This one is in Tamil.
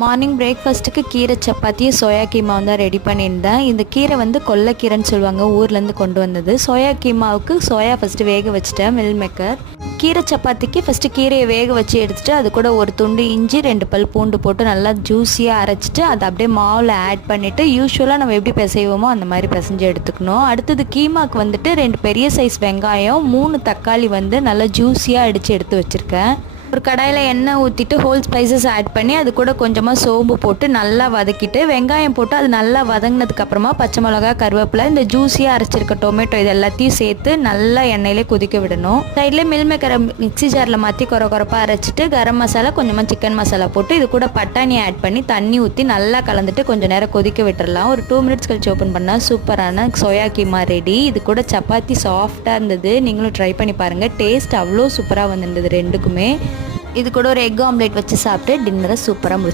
மார்னிங் பிரேக்ஃபாஸ்ட்டுக்கு கீரை சப்பாத்தியும் சோயா கீமாவும் தான் ரெடி பண்ணியிருந்தேன். இந்த கீரை வந்து கொல்லைக்கீரைன்னு சொல்லுவாங்க, ஊர்லேருந்து கொண்டு வந்தது. சோயா கீமாவுக்கு சோயா ஃபஸ்ட்டு வேக வச்சுட்டேன், மில் மேக்கர். கீரை சப்பாத்திக்கு ஃபஸ்ட்டு கீரையை வேக வச்சு எடுத்துகிட்டு அது கூட ஒரு துண்டு இஞ்சி 2 பல் பூண்டு போட்டு நல்லா ஜூஸியாக அரைச்சிட்டு அதை அப்படியே மாவில் ஆட் பண்ணிவிட்டு யூஸ்வலாக நம்ம எப்படி பிசைவோமோ அந்த மாதிரி பிசைஞ்சு எடுத்துக்கணும். அடுத்தது கீமாவுக்கு வந்துட்டு 2 பெரிய சைஸ் வெங்காயம், 3 தக்காளி வந்து நல்லா ஜூஸியாக அடித்து எடுத்து வச்சுருக்கேன். ஒரு கடாயில் எண்ணெய் ஊற்றிட்டு ஹோல் ஸ்பைசஸ் ஆட் பண்ணி அது கூட கொஞ்சமாக சோம்பு போட்டு நல்லா வதக்கிட்டு வெங்காயம் போட்டு அது நல்லா வதங்கினதுக்கப்புறமா பச்சை மிளகா, கருவேப்பிலை, இந்த ஜூஸியாக அரைச்சிருக்க டொமேட்டோ இது எல்லாத்தையும் சேர்த்து நல்லா எண்ணெயிலே கொதிக்க விடணும். சைடில் மில் மேக்கரை மிக்ஸி ஜாரில் மாற்றி கொரப்பாக அரைச்சிட்டு கரம் மசாலா, கொஞ்சமாக சிக்கன் மசாலா போட்டு இது கூட பட்டாணி ஆட் பண்ணி தண்ணி ஊற்றி நல்லா கலந்துட்டு கொஞ்சம் நேரம் கொதிக்க விட்டுடலாம். ஒரு 2 மினிட்ஸ் கழிச்சு ஓப்பன் பண்ணால் சூப்பரான சோயா கீமா ரெடி. இது கூட சப்பாத்தி சாஃப்டாக இருந்தது. நீங்களும் ட்ரை பண்ணி பாருங்கள். டேஸ்ட் அவ்வளோ சூப்பராக வந்துருந்தது ரெண்டுக்குமே. இது கூட ஒரு எக் ஆம்லேட் வச்சு சாப்பிட்டு டின்னரை சூப்பராக முடிச்சாச்சு.